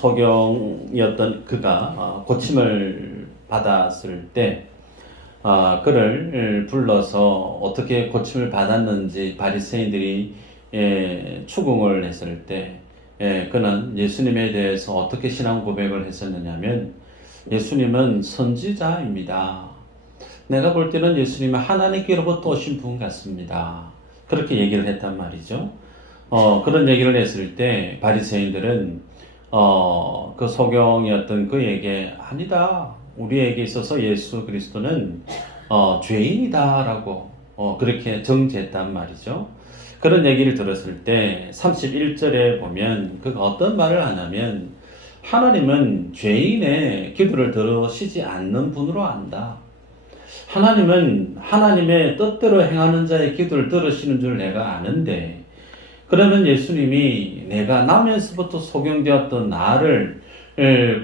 소경이었던 그가 고침을 받았을 때 그를 불러서 어떻게 고침을 받았는지 바리새인들이 추궁을 했을 때 그는 예수님에 대해서 어떻게 신앙 고백을 했었느냐면, 예수님은 선지자입니다. 내가 볼 때는 예수님은 하나님께로부터 오신 분 같습니다. 그렇게 얘기를 했단 말이죠. 그런 얘기를 했을 때 바리새인들은 그 소경이었던 그에게, 아니다, 우리에게 있어서 예수 그리스도는 죄인이다라고 그렇게 정죄했단 말이죠. 그런 얘기를 들었을 때 31절에 보면 그가 어떤 말을 하냐면, 하나님은 죄인의 기도를 들으시지 않는 분으로 안다. 하나님은 하나님의 뜻대로 행하는 자의 기도를 들으시는 줄 내가 아는데, 그러면 예수님이 내가 나면서부터 소경되었던 나를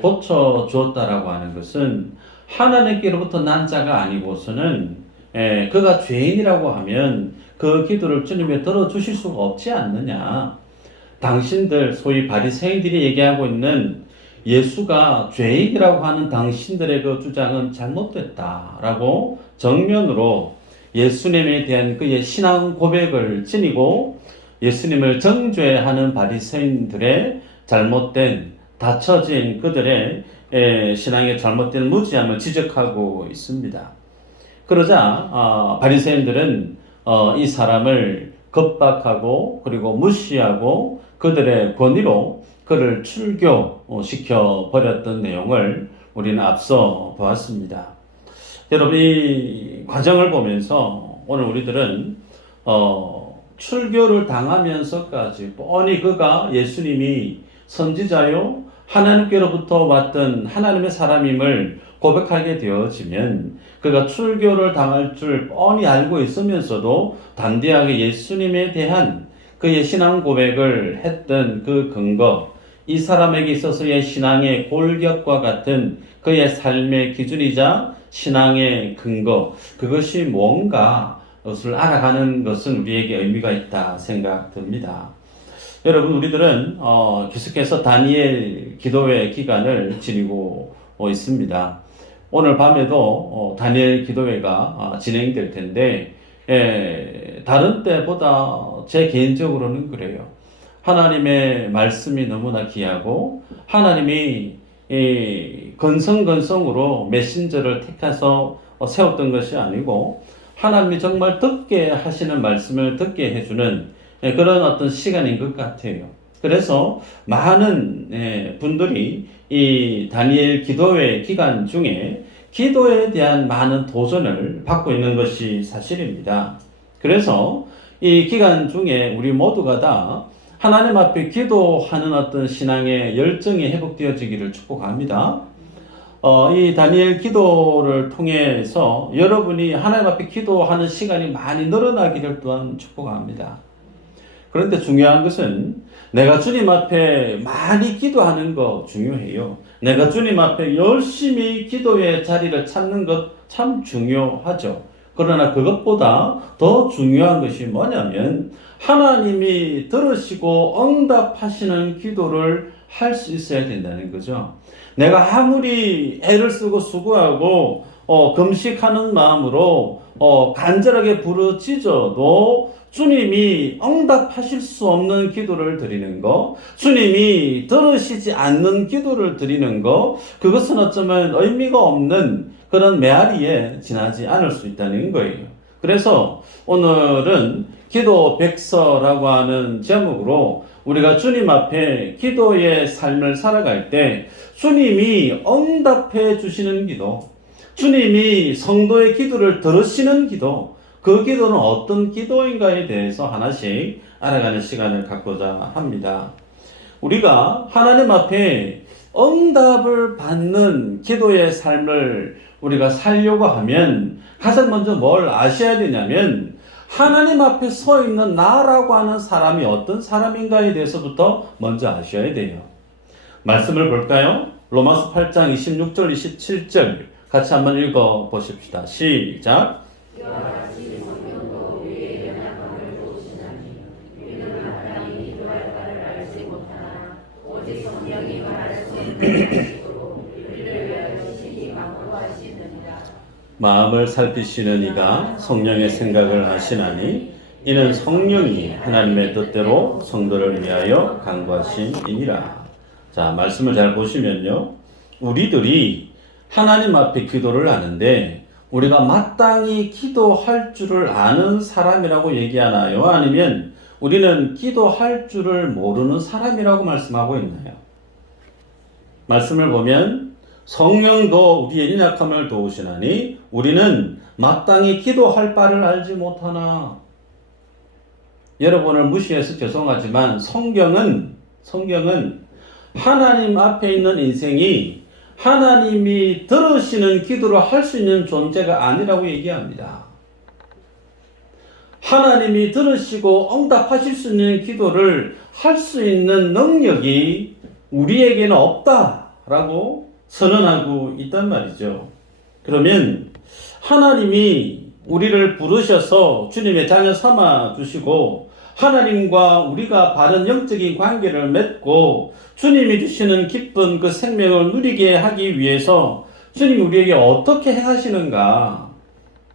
고쳐주었다라고 하는 것은 하나님께로부터 난 자가 아니고서는 그가 죄인이라고 하면 그 기도를 주님이 들어주실 수가 없지 않느냐. 당신들, 소위 바리새인들이 얘기하고 있는 예수가 죄인이라고 하는 당신들의 그 주장은 잘못됐다라고 정면으로 예수님에 대한 그의 신앙 고백을 지니고 예수님을 정죄하는 바리새인들의 잘못된, 닫혀진 그들의 신앙의 잘못된 무지함을 지적하고 있습니다. 그러자 바리새인들은 이 사람을 겁박하고 그리고 무시하고 그들의 권위로 그를 출교시켜 버렸던 내용을 우리는 앞서 보았습니다. 여러분, 이 과정을 보면서 오늘 우리들은 출교를 당하면서까지 뻔히 그가 예수님이 선지자요 하나님께로부터 왔던 하나님의 사람임을 고백하게 되어지면, 그가 출교를 당할 줄 뻔히 알고 있으면서도 담대하게 예수님에 대한 그의 신앙 고백을 했던 그 근거, 이 사람에게 있어서의 신앙의 골격과 같은 그의 삶의 기준이자 신앙의 근거, 그것이 뭔가 것을 알아가는 것은 우리에게 의미가 있다 생각됩니다. 여러분, 우리들은 계속해서 다니엘 기도회 기간을 지니고 있습니다. 오늘 밤에도 다니엘 기도회가 진행될 텐데, 다른 때보다 제 개인적으로는 그래요. 하나님의 말씀이 너무나 귀하고, 하나님이 건성건성으로 메신저를 택해서 세웠던 것이 아니고, 하나님이 정말 듣게 하시는 말씀을 듣게 해주는 그런 어떤 시간인 것 같아요. 그래서 많은 분들이 이 다니엘 기도회 기간 중에 기도에 대한 많은 도전을 받고 있는 것이 사실입니다. 그래서 이 기간 중에 우리 모두가 다 하나님 앞에 기도하는 어떤 신앙의 열정이 회복되어지기를 축복합니다. 이 다니엘 기도를 통해서 여러분이 하나님 앞에 기도하는 시간이 많이 늘어나기를 또한 축복합니다. 그런데 중요한 것은 내가 주님 앞에 많이 기도하는 거 중요해요. 내가 주님 앞에 열심히 기도의 자리를 찾는 것 참 중요하죠. 그러나 그것보다 더 중요한 것이 뭐냐면, 하나님이 들으시고 응답하시는 기도를 할 수 있어야 된다는 거죠. 내가 아무리 애를 쓰고 수고하고 금식하는 마음으로 간절하게 부르짖어도 주님이 응답하실 수 없는 기도를 드리는 거, 주님이 들으시지 않는 기도를 드리는 거, 그것은 어쩌면 의미가 없는 그런 메아리에 지나지 않을 수 있다는 거예요. 그래서 오늘은 기도 백서라고 하는 제목으로 우리가 주님 앞에 기도의 삶을 살아갈 때 주님이 응답해 주시는 기도, 주님이 성도의 기도를 들으시는 기도, 그 기도는 어떤 기도인가에 대해서 하나씩 알아가는 시간을 갖고자 합니다. 우리가 하나님 앞에 응답을 받는 기도의 삶을 우리가 살려고 하면 가장 먼저 뭘 아셔야 되냐면, 하나님 앞에 서 있는 나라고 하는 사람이 어떤 사람인가에 대해서부터 먼저 아셔야 돼요. 말씀을 볼까요? 로마서 8장 26절 27절 같이 한번 읽어 보십시다. 시작. 마음을 살피시는 이가 성령의 생각을 하시나니 이는 성령이 하나님의 뜻대로 성도를 위하여 간구하심이니라. 자, 말씀을 잘 보시면요, 우리들이 하나님 앞에 기도를 하는데 우리가 마땅히 기도할 줄을 아는 사람이라고 얘기하나요? 아니면 우리는 기도할 줄을 모르는 사람이라고 말씀하고 있나요? 말씀을 보면 성령도 우리의 연약함을 도우시나니 우리는 마땅히 기도할 바를 알지 못하나. 여러분을 무시해서 죄송하지만 성경은 하나님 앞에 있는 인생이 하나님이 들으시는 기도를 할 수 있는 존재가 아니라고 얘기합니다. 하나님이 들으시고 응답하실 수 있는 기도를 할 수 있는 능력이 우리에게는 없다라고 선언하고 있단 말이죠. 그러면 하나님이 우리를 부르셔서 주님의 자녀 삼아 주시고 하나님과 우리가 바른 영적인 관계를 맺고 주님이 주시는 기쁜 그 생명을 누리게 하기 위해서 주님이 우리에게 어떻게 행하시는가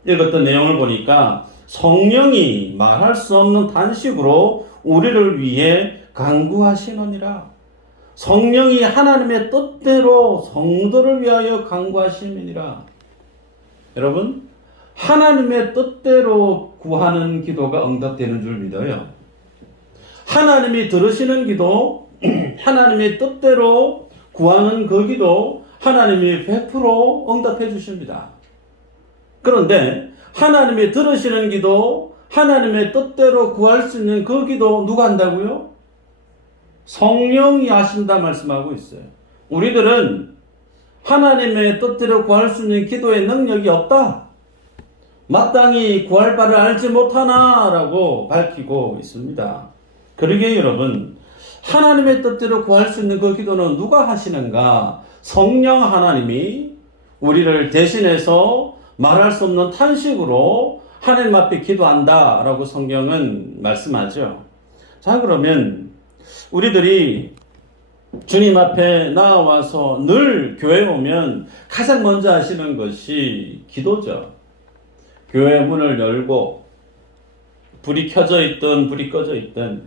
읽었던 내용을 보니까 성령이 말할 수 없는 단식으로 우리를 위해 간구하시느니라. 성령이 하나님의 뜻대로 성도를 위하여 간구하심이니라. 여러분, 하나님의 뜻대로 구하는 기도가 응답되는 줄 믿어요. 하나님이 들으시는 기도, 하나님의 뜻대로 구하는 그 기도 하나님이 100% 응답해 주십니다. 그런데 하나님이 들으시는 기도, 하나님의 뜻대로 구할 수 있는 그 기도 누가 한다고요? 성령이 하신다 말씀하고 있어요. 우리들은 하나님의 뜻대로 구할 수 있는 기도의 능력이 없다. 마땅히 구할 바를 알지 못하나라고 밝히고 있습니다. 그러게 여러분, 하나님의 뜻대로 구할 수 있는 그 기도는 누가 하시는가? 성령 하나님이 우리를 대신해서 말할 수 없는 탄식으로 하나님 앞에 기도한다라고 성경은 말씀하죠. 자, 그러면 우리들이 주님 앞에 나와서 늘 교회 오면 가장 먼저 하시는 것이 기도죠. 교회 문을 열고 불이 켜져 있든 불이 꺼져 있든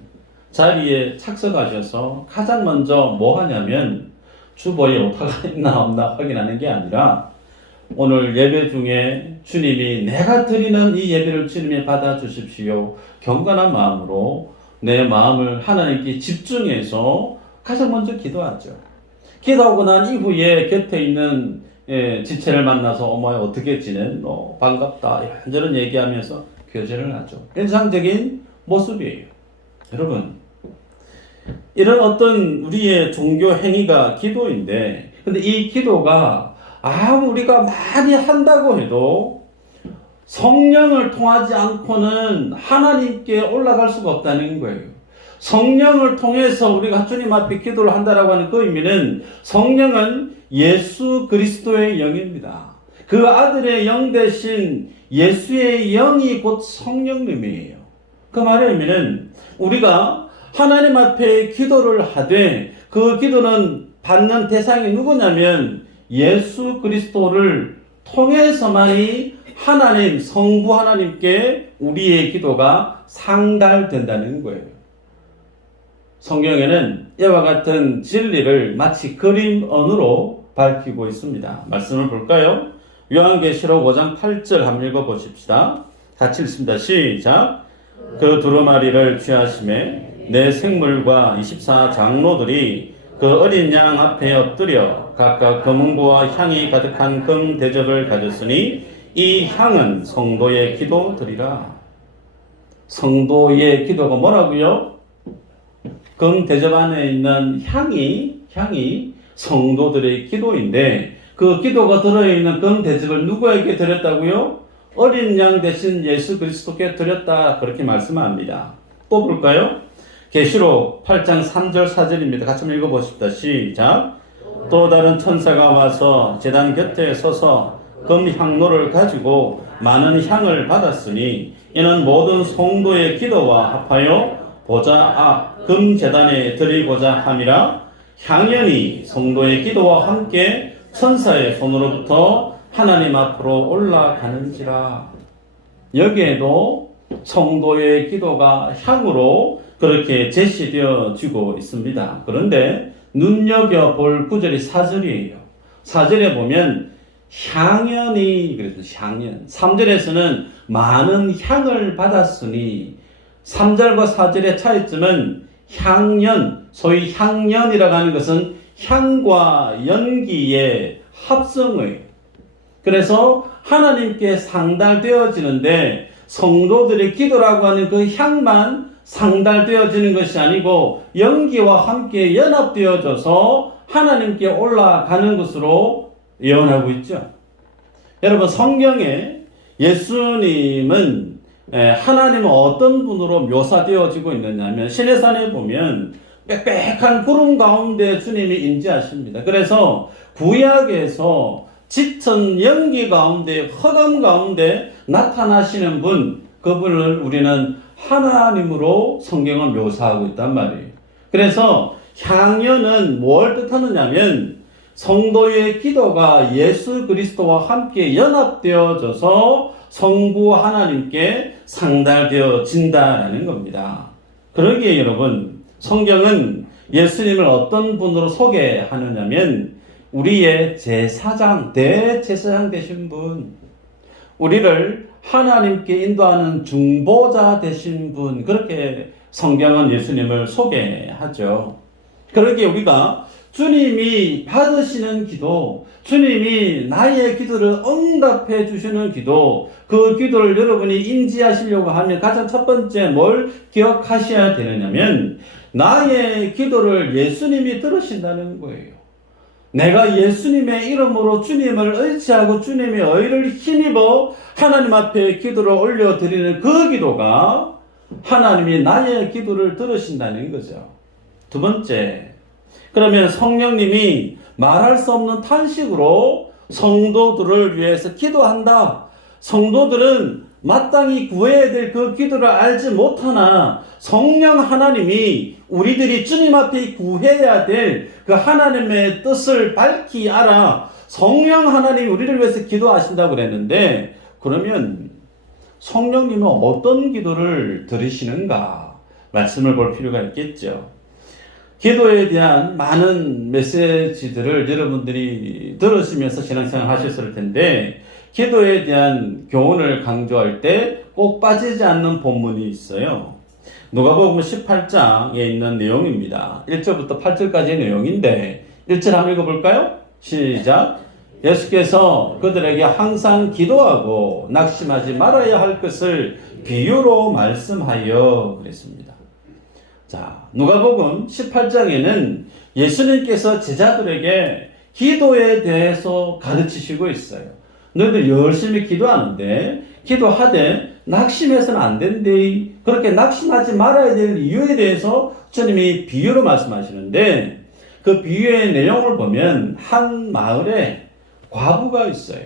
자리에 착석하셔서 가장 먼저 뭐 하냐면 주보에 오타가 있나 없나 확인하는 게 아니라 오늘 예배 중에 주님이 내가 드리는 이 예배를 주님이 받아주십시오. 경건한 마음으로 내 마음을 하나님께 집중해서 가장 먼저 기도하죠. 기도하고 난 이후에 곁에 있는 지체를 만나서 어머야 어떻게 지냈노? 반갑다. 이런저런 얘기하면서 교제를 하죠. 일상적인 모습이에요. 여러분, 이런 어떤 우리의 종교 행위가 기도인데, 근데 이 기도가 우리가 많이 한다고 해도 성령을 통하지 않고는 하나님께 올라갈 수가 없다는 거예요. 성령을 통해서 우리가 주님 앞에 기도를 한다라고 하는 그 의미는 성령은 예수 그리스도의 영입니다. 그 아들의 영 대신 예수의 영이 곧 성령님이에요. 그 말의 의미는 우리가 하나님 앞에 기도를 하되 그 기도는 받는 대상이 누구냐면 예수 그리스도를 통해서만이 하나님, 성부 하나님께 우리의 기도가 상달된다는 거예요. 성경에는 이와 같은 진리를 마치 그림 언어로 밝히고 있습니다. 말씀을 볼까요? 요한계시록 5장 8절 한번 읽어보십시다. 같이 읽습니다. 시작. 그 두루마리를 취하심에 내 생물과 24장로들이 그 어린 양 앞에 엎드려 각각 금은보와 향이 가득한 금 대접을 가졌으니 이 향은 성도의 기도들이라. 성도의 기도가 뭐라고요? 금 대접 안에 있는 향이 성도들의 기도인데 그 기도가 들어있는 금 대접을 누구에게 드렸다고요? 어린 양 대신 예수 그리스도께 드렸다. 그렇게 말씀합니다. 또 볼까요? 계시록 8장 3절 4절입니다. 같이 한번 읽어보십시다. 시작. 또 다른 천사가 와서 제단 곁에 서서 금 향로를 가지고 많은 향을 받았으니 이는 모든 성도의 기도와 합하여 보좌 앞 금 제단에 드리고자 함이라. 향연이 성도의 기도와 함께 천사의 손으로부터 하나님 앞으로 올라가는지라. 여기에도 성도의 기도가 향으로 그렇게 제시되어지고 있습니다. 그런데 눈여겨볼 구절이 4절이에요. 4절에 보면 향연이, 그래서 향연. 3절에서는 많은 향을 받았으니, 3절과 4절의 차이점은 향연, 소위 향연이라고 하는 것은 향과 연기의 합성어예요. 그래서 하나님께 상달되어지는데 성도들의 기도라고 하는 그 향만 상달되어지는 것이 아니고 연기와 함께 연합되어져서 하나님께 올라가는 것으로 예언하고 있죠. 여러분, 성경에 예수님은 하나님은 어떤 분으로 묘사되어지고 있느냐면 시내산에 보면 빽빽한 구름 가운데 주님이 임재하십니다. 그래서 구약에서 짙은 연기 가운데 흑암 가운데 나타나시는 분, 그분을 우리는 하나님으로 성경을 묘사하고 있단 말이에요. 그래서 향연은 뭘 뜻하느냐면 성도의 기도가 예수 그리스도와 함께 연합되어져서 성부 하나님께 상달되어진다라는 겁니다. 그러기에 여러분, 성경은 예수님을 어떤 분으로 소개하느냐면 우리의 제사장, 대제사장 되신 분, 우리를 하나님께 인도하는 중보자 되신 분, 그렇게 성경은 예수님을 소개하죠. 그러기에 우리가 주님이 받으시는 기도, 주님이 나의 기도를 응답해 주시는 기도, 그 기도를 여러분이 인지하시려고 하면 가장 첫 번째 뭘 기억하셔야 되느냐면 나의 기도를 예수님이 들으신다는 거예요. 내가 예수님의 이름으로 주님을 의지하고 주님의 의를 힘입어 하나님 앞에 기도를 올려드리는 그 기도가 하나님이 나의 기도를 들으신다는 거죠. 두 번째, 그러면 성령님이 말할 수 없는 탄식으로 성도들을 위해서 기도한다. 성도들은 마땅히 구해야 될 그 기도를 알지 못하나 성령 하나님이 우리들이 주님 앞에 구해야 될 그 하나님의 뜻을 밝히 알아 성령 하나님이 우리를 위해서 기도하신다고 그랬는데, 그러면 성령님은 어떤 기도를 들으시는가 말씀을 볼 필요가 있겠죠. 기도에 대한 많은 메시지들을 여러분들이 들으시면서 신앙생활 하셨을 텐데 기도에 대한 교훈을 강조할 때 꼭 빠지지 않는 본문이 있어요. 누가복음 18장에 있는 내용입니다. 1절부터 8절까지의 내용인데 1절 한번 읽어볼까요? 시작. 예수께서 그들에게 항상 기도하고 낙심하지 말아야 할 것을 비유로 말씀하여 그랬습니다. 자, 누가복음 18장에는 예수님께서 제자들에게 기도에 대해서 가르치시고 있어요. 너희들 열심히 기도하는데 기도하되 낙심해서는 안 된대. 그렇게 낙심하지 말아야 될 이유에 대해서 주님이 비유로 말씀하시는데 그 비유의 내용을 보면 한 마을에 과부가 있어요.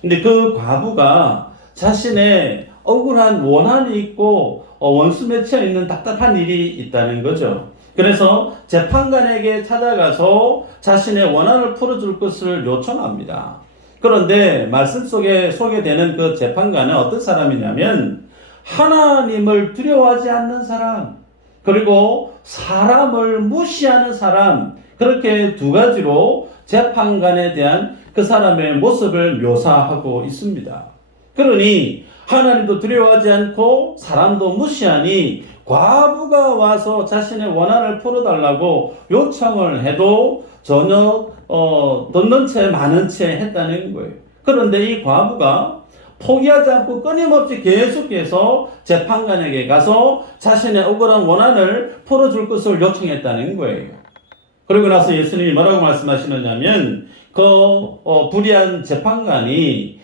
근데 그 과부가 자신의 억울한 원한이 있고 원수 맺혀 있는 답답한 일이 있다는 거죠. 그래서 재판관에게 찾아가서 자신의 원한을 풀어줄 것을 요청합니다. 그런데 말씀 속에 소개되는 그 재판관은 어떤 사람이냐면 하나님을 두려워하지 않는 사람, 그리고 사람을 무시하는 사람, 그렇게 두 가지로 재판관에 대한 그 사람의 모습을 묘사하고 있습니다. 그러니 하나님도 두려워하지 않고 사람도 무시하니 과부가 와서 자신의 원한을 풀어달라고 요청을 해도 전혀 듣는 채 마는 채 했다는 거예요. 그런데 이 과부가 포기하지 않고 끊임없이 계속해서 재판관에게 가서 자신의 억울한 원한을 풀어줄 것을 요청했다는 거예요. 그리고 나서 예수님이 뭐라고 말씀하시느냐면 그 불의한 재판관이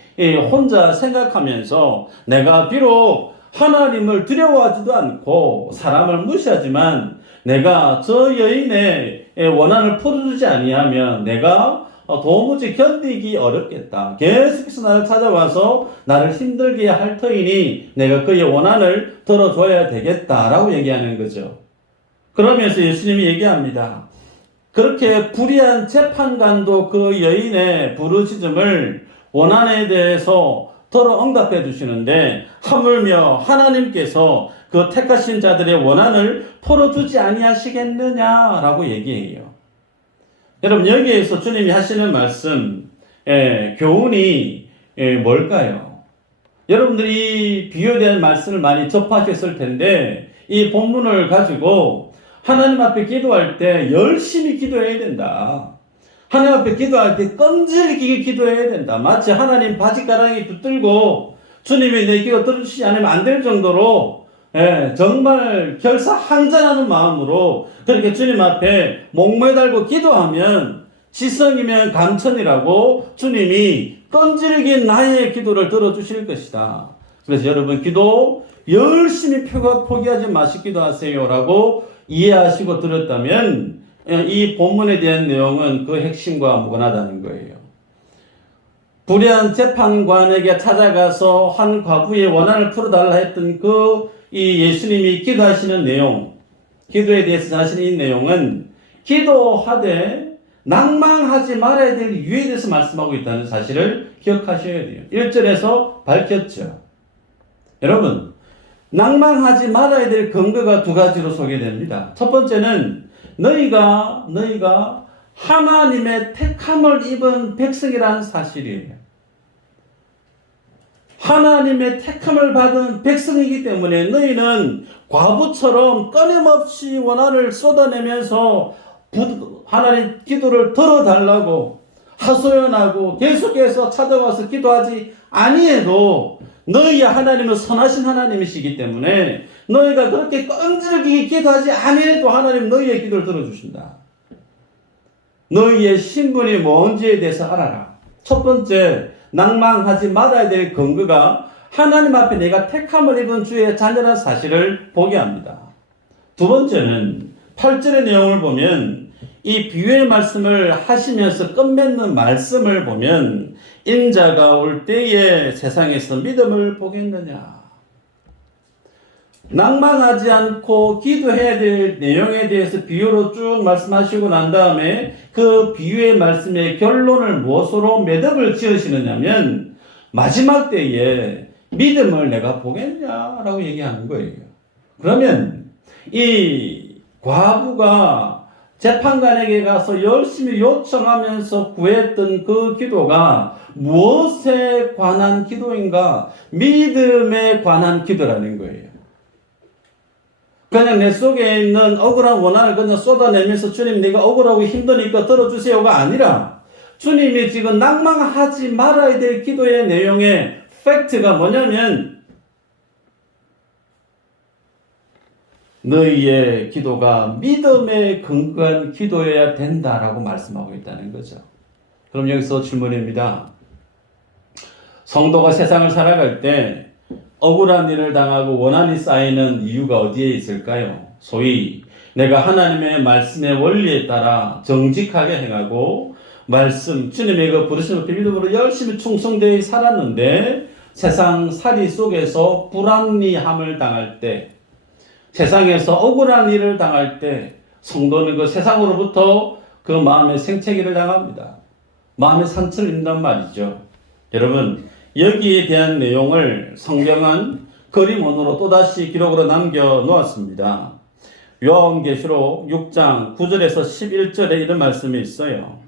혼자 생각하면서 내가 비록 하나님을 두려워하지도 않고 사람을 무시하지만 내가 저 여인의 원한을 풀어주지 아니하면 내가 도무지 견디기 어렵겠다. 계속해서 나를 찾아와서 나를 힘들게 할 터이니 내가 그의 원한을 들어줘야 되겠다라고 얘기하는 거죠. 그러면서 예수님이 얘기합니다. 그렇게 불의한 재판관도 그 여인의 부르짖음을 원한에 대해서 더러 응답해 주시는데 하물며 하나님께서 그 택하신 자들의 원한을 풀어주지 아니하시겠느냐라고 얘기해요. 여러분 여기에서 주님이 하시는 말씀 교훈이 뭘까요? 여러분들이 비유에 대한 말씀을 많이 접하셨을 텐데 이 본문을 가지고 하나님 앞에 기도할 때 열심히 기도해야 된다. 하나님 앞에 기도할 때 끈질기게 기도해야 된다. 마치 하나님 바지가랑이 붙들고 주님이 내 기도 들어주시지 않으면 안 될 정도로 정말 결사항전하는 마음으로 그렇게 주님 앞에 목매달고 기도하면 지성이면 감천이라고 주님이 끈질긴 나의 기도를 들어주실 것이다. 그래서 여러분 기도 열심히 포기하지 마시기도 하세요라고 이해하시고 들었다면 이 본문에 대한 내용은 그 핵심과 무관하다는 거예요. 불의한 재판관에게 찾아가서 한 과부의 원한을 풀어달라 했던 이 예수님이 기도하시는 내용, 기도에 대해서 하시는 이 내용은 기도하되 낭망하지 말아야 될 이유에 대해서 말씀하고 있다는 사실을 기억하셔야 돼요. 1절에서 밝혔죠. 여러분, 낭망하지 말아야 될 근거가 두 가지로 소개됩니다. 첫 번째는 너희가 하나님의 택함을 입은 백성이라는 사실이에요. 하나님의 택함을 받은 백성이기 때문에 너희는 과부처럼 끊임없이 원한을 쏟아내면서 하나님 기도를 들어달라고 하소연하고 계속해서 찾아와서 기도하지 아니해도 너희 하나님은 선하신 하나님이시기 때문에 너희가 그렇게 끈질기게 기도하지 아니해도 하나님 너희의 기도를 들어주신다. 너희의 신분이 뭔지에 대해서 알아라. 첫 번째, 낭망하지 말아야 될 근거가 하나님 앞에 내가 택함을 입은 주의 자녀라는 사실을 보게 합니다. 두 번째는 8절의 내용을 보면 이 비유의 말씀을 하시면서 끝맺는 말씀을 보면 인자가 올 때에 세상에서 믿음을 보겠느냐. 낭만하지 않고 기도해야 될 내용에 대해서 비유로 쭉 말씀하시고 난 다음에 그 비유의 말씀의 결론을 무엇으로 매듭을 지으시느냐면 마지막 때에 믿음을 내가 보겠냐라고 얘기하는 거예요. 그러면 이 과부가 재판관에게 가서 열심히 요청하면서 구했던 그 기도가 무엇에 관한 기도인가? 믿음에 관한 기도라는 거예요. 그냥 내 속에 있는 억울한 원한을 그냥 쏟아내면서 주님 내가 억울하고 힘드니까 들어주세요가 아니라 주님이 지금 낭망하지 말아야 될 기도의 내용의 팩트가 뭐냐면 너희의 기도가 믿음에 근거한 기도여야 된다라고 말씀하고 있다는 거죠. 그럼 여기서 질문입니다. 성도가 세상을 살아갈 때 억울한 일을 당하고 원한이 쌓이는 이유가 어디에 있을까요? 소위 내가 하나님의 말씀의 원리에 따라 정직하게 행하고 주님의 그 부르심을 믿음으로 열심히 충성되어 살았는데 세상 살이 속에서 불합리함을 당할 때 세상에서 억울한 일을 당할 때 성도는 그 세상으로부터 그 마음의 생채기를 당합니다. 마음의 상처를 입는단 말이죠. 여러분 여기에 대한 내용을 성경은 그림원으로 또다시 기록으로 남겨놓았습니다. 요한계시록 6장 9절에서 11절에 이런 말씀이 있어요.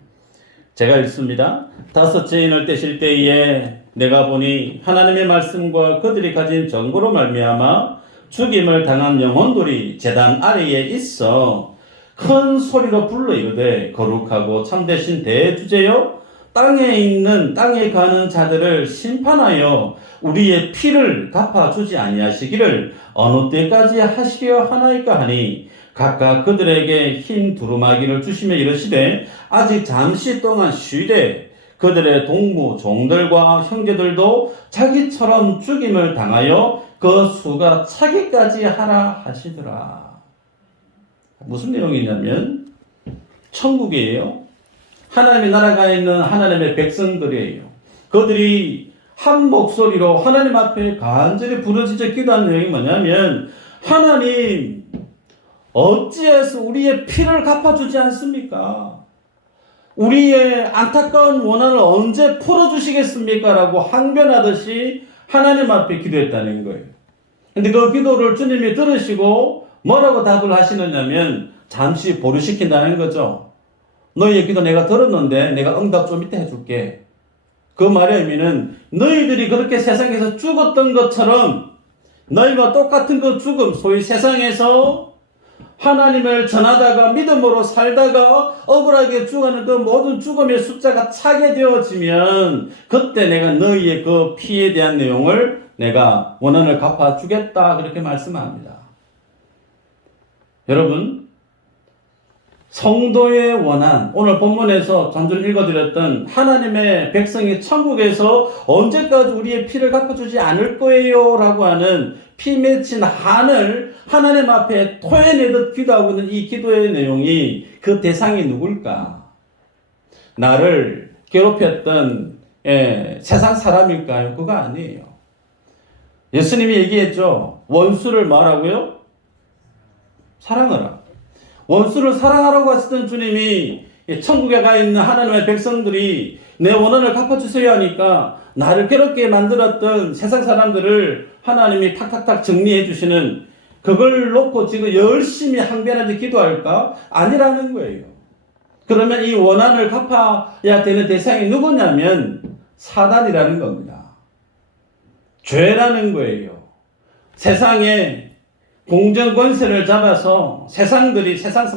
제가 읽습니다. 다섯째 인을 떼실 때에 내가 보니 하나님의 말씀과 그들이 가진 정보로 말미암아 죽임을 당한 영혼들이 제단 아래에 있어 큰 소리로 불러 이르되 거룩하고 참되신 대주제여 땅에 가는 자들을 심판하여 우리의 피를 갚아주지 아니하시기를 어느 때까지 하시려 하나이까 하니 각각 그들에게 흰 두루마기를 주시며 이르시되 아직 잠시 동안 쉬되 그들의 동무 종들과 형제들도 자기처럼 죽임을 당하여 그 수가 차기까지 하라 하시더라. 무슨 내용이냐면 천국이에요. 하나님의 나라가 있는 하나님의 백성들이에요. 그들이 한 목소리로 하나님 앞에 간절히 부르짖어 기도하는 내용이 뭐냐면 하나님 어찌해서 우리의 피를 갚아주지 않습니까? 우리의 안타까운 원한을 언제 풀어주시겠습니까? 라고 항변하듯이 하나님 앞에 기도했다는 거예요. 근데 그 기도를 주님이 들으시고 뭐라고 답을 하시느냐면 잠시 보류시킨다는 거죠. 너희의 기도 내가 들었는데 내가 응답 좀 이따 해줄게. 그 말의 의미는 너희들이 그렇게 세상에서 죽었던 것처럼 너희가 똑같은 그 죽음, 소위 세상에서 하나님을 전하다가 믿음으로 살다가 억울하게 죽어가는 그 모든 죽음의 숫자가 차게 되어지면 그때 내가 너희의 그 피에 대한 내용을 내가 원한을 갚아주겠다 그렇게 말씀합니다. 여러분, 성도의 원한, 오늘 본문에서 전전 읽어드렸던 하나님의 백성이 천국에서 언제까지 우리의 피를 갚아주지 않을 거예요 라고 하는 피 맺힌 한을 하나님 앞에 토해내듯 기도하고 있는 이 기도의 내용이 그 대상이 누굴까? 나를 괴롭혔던 세상 사람일까요? 그거 아니에요. 예수님이 얘기했죠. 원수를 뭐라고요? 사랑하라. 원수를 사랑하라고 하시던 주님이 천국에 가 있는 하나님의 백성들이 내 원한을 갚아주셔야 하니까 나를 괴롭게 만들었던 세상 사람들을 하나님이 탁탁탁 정리해 주시는 그걸 놓고 지금 열심히 항변하지 기도할까? 아니라는 거예요. 그러면 이 원한을 갚아야 되는 대상이 누구냐면 사단이라는 겁니다. 죄라는 거예요. 세상에 공정 권세를 잡아서 세상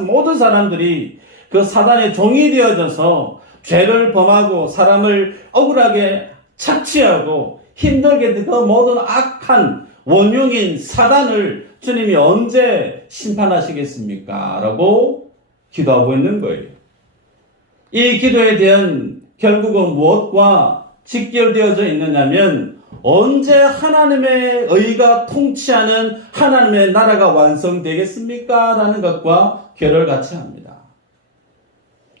모든 사람들이 그 사단의 종이 되어져서 죄를 범하고 사람을 억울하게 착취하고 힘들게 그 모든 악한 원흉인 사단을 주님이 언제 심판하시겠습니까? 라고 기도하고 있는 거예요. 이 기도에 대한 결국은 무엇과 직결되어져 있느냐면 언제 하나님의 의가 통치하는 하나님의 나라가 완성되겠습니까? 라는 것과 결을 같이 합니다.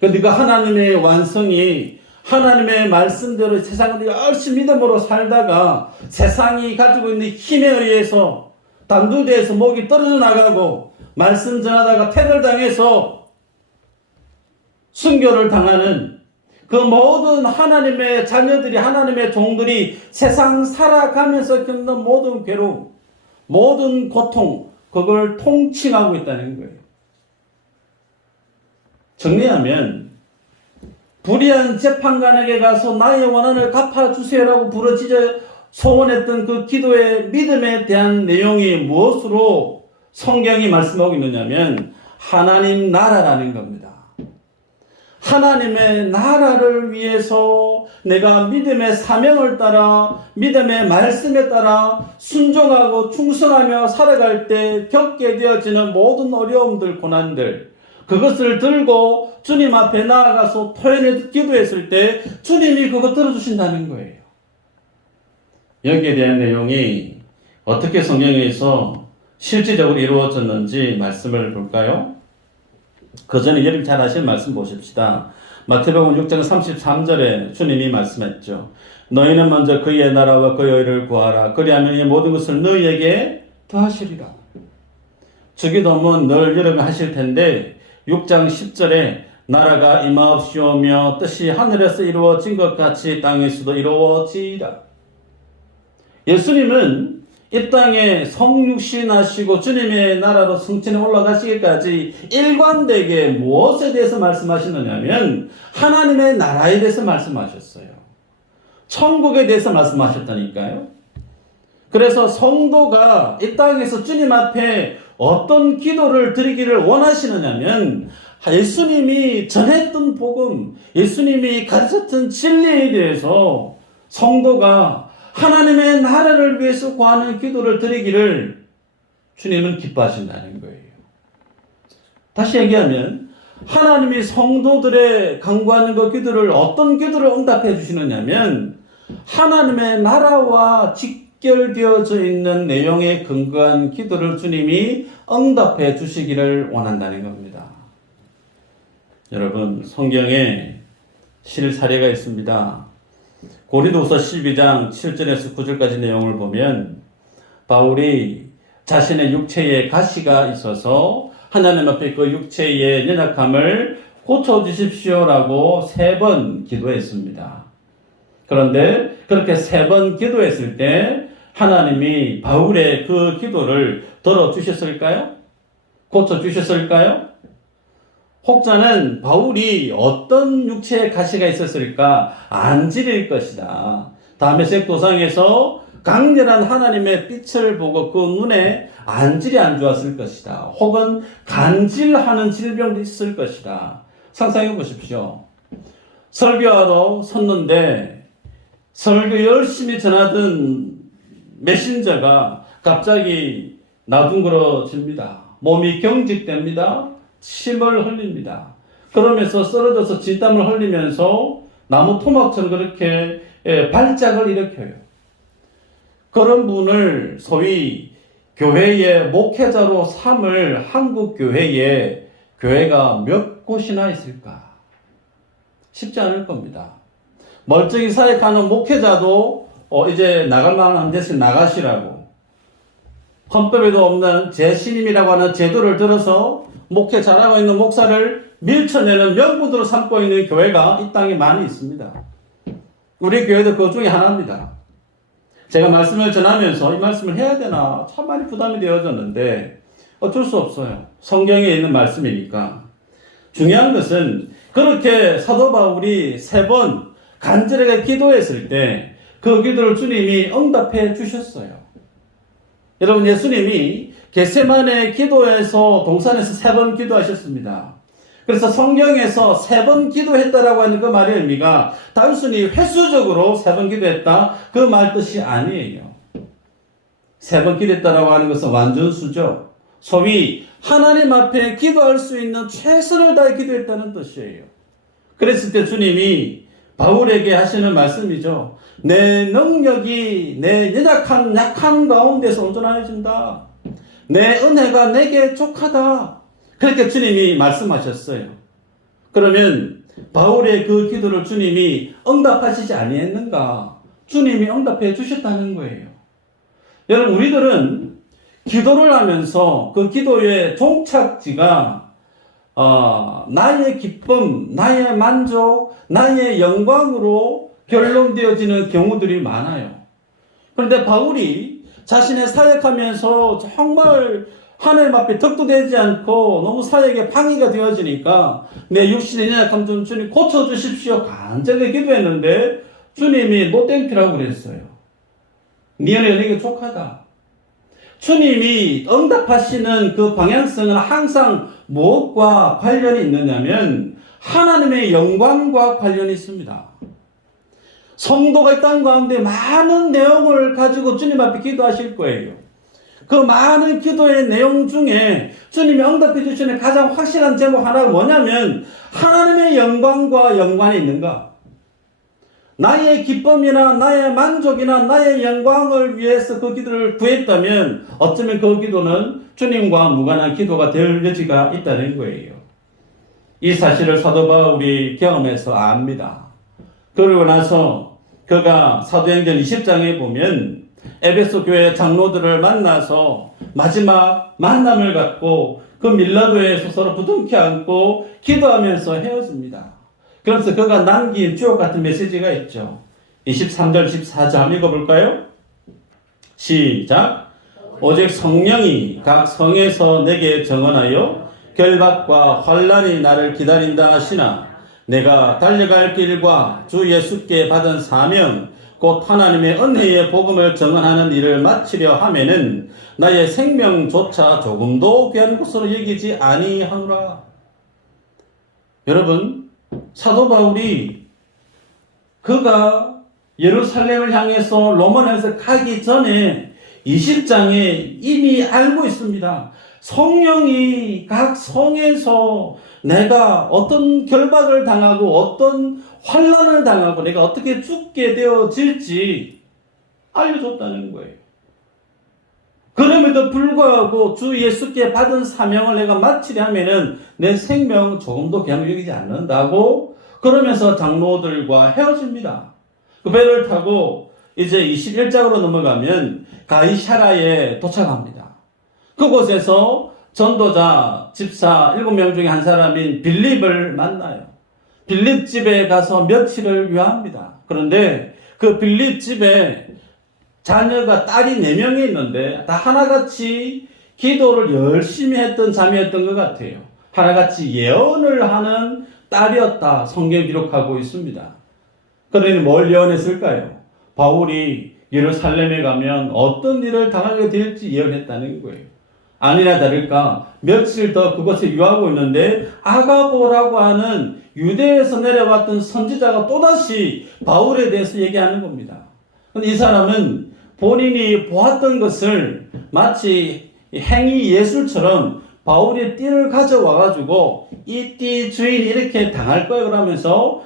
그런데 그 하나님의 완성이 하나님의 말씀대로 세상을 열심히 믿음으로 살다가 세상이 가지고 있는 힘에 의해서 단두대에서 목이 떨어져 나가고 말씀 전하다가 테러를 당해서 순교를 당하는 그 모든 하나님의 자녀들이, 하나님의 종들이 세상 살아가면서 겪는 모든 괴로움, 모든 고통, 그걸 통칭하고 있다는 거예요. 정리하면 불의한 재판관에게 가서 나의 원한을 갚아주세요라고 부르짖어 소원했던 그 기도의 믿음에 대한 내용이 무엇으로 성경이 말씀하고 있느냐면 하나님 나라라는 겁니다. 하나님의 나라를 위해서 내가 믿음의 사명을 따라 믿음의 말씀에 따라 순종하고 충성하며 살아갈 때 겪게 되어지는 모든 어려움들, 고난들, 그것을 들고 주님 앞에 나아가서 토해내 기도했을 때 주님이 그거 들어주신다는 거예요. 여기에 대한 내용이 어떻게 성경에서 실질적으로 이루어졌는지 말씀을 볼까요? 그 전에 여러분 잘 아시는 말씀 보십시다. 마태복음 6장 33절에 주님이 말씀했죠. 너희는 먼저 그의 나라와 그의 의를 구하라. 그리하면 이 모든 것을 너희에게 더하시리라. 주기도문 늘 여러분이 하실 텐데 6장 10절에 나라가 임하옵시오며 뜻이 하늘에서 이루어진 것 같이 땅에서도 이루어지리라. 예수님은 이 땅에 성육신하시고 주님의 나라로 성천에 올라가시기까지 일관되게 무엇에 대해서 말씀하시느냐면 하나님의 나라에 대해서 말씀하셨어요. 천국에 대해서 말씀하셨다니까요. 그래서 성도가 이 땅에서 주님 앞에 어떤 기도를 드리기를 원하시느냐면 예수님이 전했던 복음, 예수님이 가르쳤던 진리에 대해서 성도가 하나님의 나라를 위해서 구하는 기도를 드리기를 주님은 기뻐하신다는 거예요. 다시 얘기하면 하나님이 성도들의 간구하는 그 기도를 어떤 기도를 응답해 주시느냐면 하나님의 나라와 직결되어져 있는 내용에 근거한 기도를 주님이 응답해 주시기를 원한다는 겁니다. 여러분, 성경에 실사례가 있습니다. 고린도후서 12장 7절에서 9절까지 내용을 보면 바울이 자신의 육체에 가시가 있어서 하나님 앞에 그 육체의 연약함을 고쳐주십시오라고 3번 기도했습니다. 그런데 그렇게 3번 기도했을 때 하나님이 바울의 그 기도를 들어주셨을까요? 고쳐주셨을까요? 혹자는 바울이 어떤 육체의 가시가 있었을까? 안질일 것이다. 다메섹 도상에서 강렬한 하나님의 빛을 보고 그 눈에 안질이 안 좋았을 것이다. 혹은 간질하는 질병도 있을 것이다. 상상해 보십시오. 설교하러 섰는데 설교 열심히 전하던 메신저가 갑자기 나둥그러집니다. 몸이 경직됩니다. 침을 흘립니다. 그러면서 쓰러져서 진땀을 흘리면서 나무 토막처럼 그렇게 발작을 일으켜요. 그런 분을 소위 교회의 목회자로 삼을 한국 교회에 교회가 몇 곳이나 있을까? 쉽지 않을 겁니다. 멀쩡히 사역하는 목회자도 이제 나갈 만한 데서 나가시라고, 헌법에도 없는 재신임이라고 하는 제도를 들어서 목회 잘하고 있는 목사를 밀쳐내는 명분으로 삼고 있는 교회가 이 땅에 많이 있습니다. 우리 교회도 그 중에 하나입니다. 제가 말씀을 전하면서 이 말씀을 해야 되나 참 많이 부담이 되어졌는데 어쩔 수 없어요. 성경에 있는 말씀이니까. 중요한 것은 그렇게 사도 바울이 3번 간절하게 기도했을 때 그 기도를 주님이 응답해 주셨어요. 여러분, 예수님이 겟세마네 기도에서 동산에서 3번 기도하셨습니다. 그래서 성경에서 3번 기도했다라고 하는 그 말의 의미가 단순히 횟수적으로 3번 기도했다 그 말 뜻이 아니에요. 3번 기도했다라고 하는 것은 완전수죠. 소위 하나님 앞에 기도할 수 있는 최선을 다해 기도했다는 뜻이에요. 그랬을 때 주님이 바울에게 하시는 말씀이죠. 내 능력이 내 약한 가운데서 온전해진다. 내 은혜가 내게 족하다. 그렇게 주님이 말씀하셨어요. 그러면 바울의 그 기도를 주님이 응답하시지 아니했는가? 주님이 응답해 주셨다는 거예요. 여러분, 우리들은 기도를 하면서 그 기도의 종착지가 나의 기쁨, 나의 만족, 나의 영광으로 결론되어지는 경우들이 많아요. 그런데 바울이 자신의 사역하면서 정말 하나님 앞에 덕도 되지 않고 너무 사역에 방해가 되어지니까 내 육신의 연약함 좀 주님 고쳐주십시오 간절히 기도했는데 주님이 no 땡큐라고 그랬어요. 네 은혜가 내게 족하다. 주님이 응답하시는 그 방향성은 항상 무엇과 관련이 있느냐면 하나님의 영광과 관련이 있습니다. 성도가 이 땅 가운데 많은 내용을 가지고 주님 앞에 기도하실 거예요. 그 많은 기도의 내용 중에 주님이 응답해 주시는 가장 확실한 제목 하나가 뭐냐면 하나님의 영광과 연관이 있는가? 나의 기쁨이나 나의 만족이나 나의 영광을 위해서 그 기도를 구했다면 어쩌면 그 기도는 주님과 무관한 기도가 될 여지가 있다는 거예요. 이 사실을 사도 바울이 경험해서 압니다. 그러고 나서 그가 사도행전 20장에 보면 에베소 교회 장로들을 만나서 마지막 만남을 갖고 그 밀라도에서 서로 부둥켜 안고 기도하면서 헤어집니다. 그래서 그가 남긴 주옥 같은 메시지가 있죠. 23절 14절 읽어볼까요? 시작. 오직 성령이 각 성에서 내게 정언하여 결박과 환난이 나를 기다린다 하시나 내가 달려갈 길과 주 예수께 받은 사명 곧 하나님의 은혜의 복음을 정언하는 일을 마치려 하면은 나의 생명조차 조금도 귀한 것으로 여기지 아니하노라. 여러분, 사도 바울이 그가 예루살렘을 향해서 로마에서 가기 전에 20장에 이미 알고 있습니다. 성령이 각 성에서 내가 어떤 결박을 당하고 어떤 환난을 당하고 내가 어떻게 죽게 되어질지 알려줬다는 거예요. 그럼에도 불구하고 주 예수께 받은 사명을 내가 마치려 하면은 내 생명 조금도 귀한 여기지 않는다고 그러면서 장로들과 헤어집니다. 그 배를 타고 이제 21장으로 넘어가면 가이사라에 도착합니다. 그곳에서 전도자, 집사 7명 중에 한 사람인 빌립을 만나요. 빌립 집에 가서 며칠을 유하합니다. 그런데 그 빌립 집에 자녀가 딸이 4명이 있는데 다 하나같이 기도를 열심히 했던 자매였던 것 같아요. 하나같이 예언을 하는 딸이었다. 성경 기록하고 있습니다. 그러니 뭘 예언했을까요? 바울이 예루살렘에 가면 어떤 일을 당하게 될지 예언했다는 거예요. 아니나 다를까 며칠 더 그곳에 유하고 있는데 아가보라고 하는 유대에서 내려왔던 선지자가 또다시 바울에 대해서 얘기하는 겁니다. 이 사람은 본인이 보았던 것을 마치 행위 예술처럼 바울의 띠를 가져와가지고 이 띠 주인이 이렇게 당할 거예요 그러면서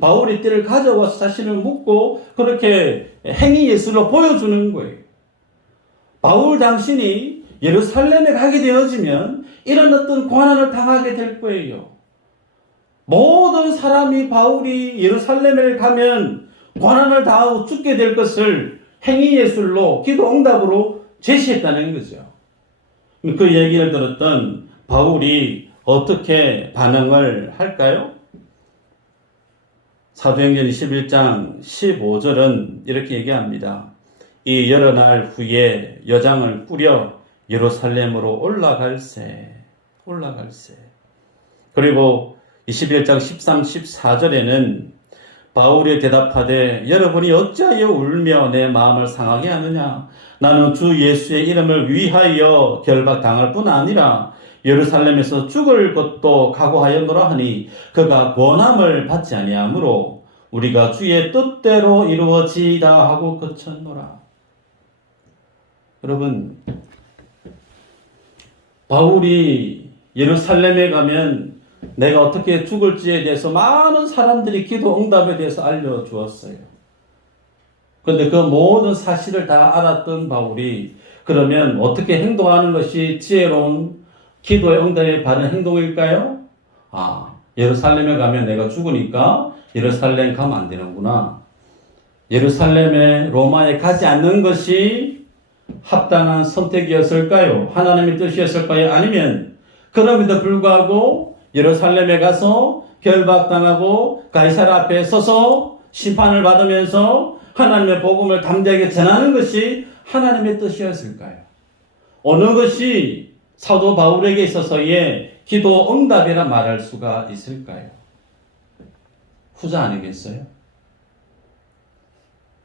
바울의 띠를 가져와서 자신을 묶고 그렇게 행위 예술로 보여주는 거예요. 바울 당신이 예루살렘에 가게 되어지면 이런 어떤 고난을 당하게 될 거예요. 모든 사람이 바울이 예루살렘에 가면 고난을 당하고 죽게 될 것을 행위 예술로 기도 응답으로 제시했다는 거죠. 그 얘기를 들었던 바울이 어떻게 반응을 할까요? 사도행전 21장 15절은 이렇게 얘기합니다. 이 여러 날 후에 여장을 꾸려 예루살렘으로 올라갈세. 그리고 21장 13, 14절에는 바울이 대답하되 여러분이 어찌하여 울며 내 마음을 상하게 하느냐. 나는 주 예수의 이름을 위하여 결박당할 뿐 아니라 예루살렘에서 죽을 것도 각오하였노라 하니 그가 권함을 받지 아니하므로 우리가 주의 뜻대로 이루어지이다 하고 그쳤노라. 여러분, 바울이 예루살렘에 가면 내가 어떻게 죽을지에 대해서 많은 사람들이 기도 응답에 대해서 알려주었어요. 그런데 그 모든 사실을 다 알았던 바울이 그러면 어떻게 행동하는 것이 지혜로운 기도의 응답에 바른 행동일까요? 예루살렘에 가면 내가 죽으니까 예루살렘 가면 안 되는구나. 예루살렘에 로마에 가지 않는 것이 합당한 선택이었을까요? 하나님의 뜻이었을까요? 아니면 그럼에도 불구하고 예루살렘에 가서 결박당하고 가이사라 앞에 서서 심판을 받으면서 하나님의 복음을 담대하게 전하는 것이 하나님의 뜻이었을까요? 어느 것이 사도 바울에게 있어서의 기도 응답이라 말할 수가 있을까요? 후자 아니겠어요?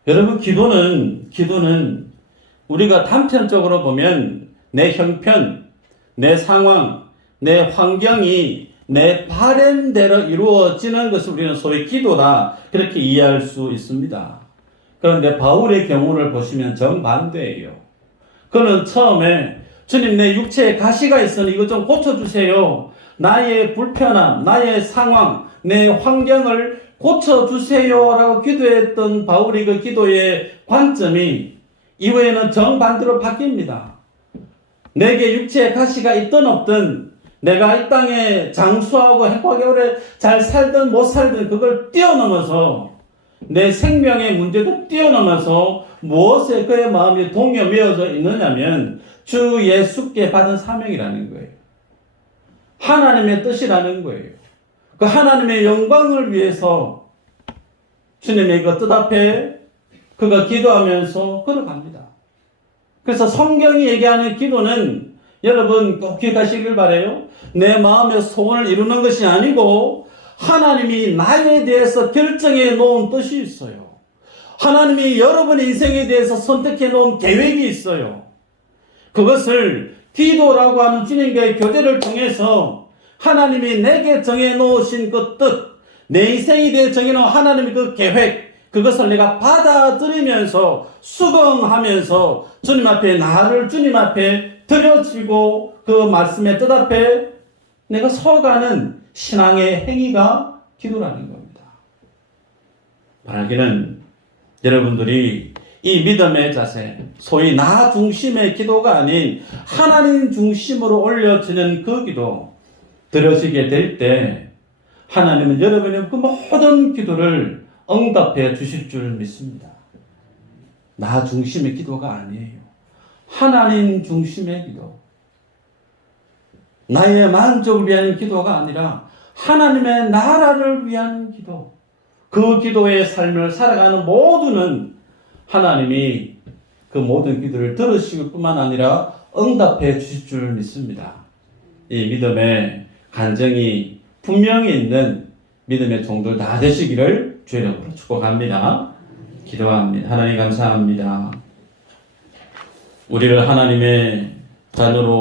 여러분, 기도는 우리가 단편적으로 보면 내 형편, 내 상황, 내 환경이 내 바램대로 이루어지는 것을 우리는 소위 기도다 그렇게 이해할 수 있습니다. 그런데 바울의 경우를 보시면 정반대예요. 그는 처음에 주님 내 육체에 가시가 있으니 이거 좀 고쳐주세요. 나의 불편함, 나의 상황, 내 환경을 고쳐주세요 라고 기도했던 바울의 그 기도의 관점이 이후에는 정반대로 바뀝니다. 내게 육체에 가시가 있든 없든 내가 이 땅에 장수하고 행복하게 오래 잘 살든 못 살든 그걸 뛰어넘어서 내 생명의 문제도 뛰어넘어서 무엇에 그의 마음이 동요매어져 있느냐면 주 예수께 받은 사명이라는 거예요. 하나님의 뜻이라는 거예요. 그 하나님의 영광을 위해서 주님의 그 뜻 앞에 그가 기도하면서 걸어갑니다. 그래서 성경이 얘기하는 기도는 여러분 꼭 기억하시길 바라요. 내 마음의 소원을 이루는 것이 아니고 하나님이 나에 대해서 결정해 놓은 뜻이 있어요. 하나님이 여러분의 인생에 대해서 선택해 놓은 계획이 있어요. 그것을 기도라고 하는 주님과의 교제를 통해서 하나님이 내게 정해 놓으신 그 뜻, 내 인생에 대해 정해 놓은 하나님의 그 계획, 그것을 내가 받아들이면서 수긍하면서 주님 앞에 나를 주님 앞에 드려지고 그 말씀의 뜻 앞에 내가 서가는 신앙의 행위가 기도라는 겁니다. 바라기는 여러분들이 이 믿음의 자세, 소위 나 중심의 기도가 아닌 하나님 중심으로 올려지는 그 기도 드려지게 될 때 하나님은 여러분의 그 모든 기도를 응답해 주실 줄 믿습니다. 나 중심의 기도가 아니에요. 하나님 중심의 기도. 나의 만족을 위한 기도가 아니라 하나님의 나라를 위한 기도, 그 기도의 삶을 살아가는 모두는 하나님이 그 모든 기도를 들으실 뿐만 아니라 응답해 주실 줄 믿습니다. 이 믿음의 간증이 분명히 있는 믿음의 종들 다 되시기를 주의 이름으로 축복합니다. 기도합니다. 하나님 감사합니다. 우리를 하나님의 자녀로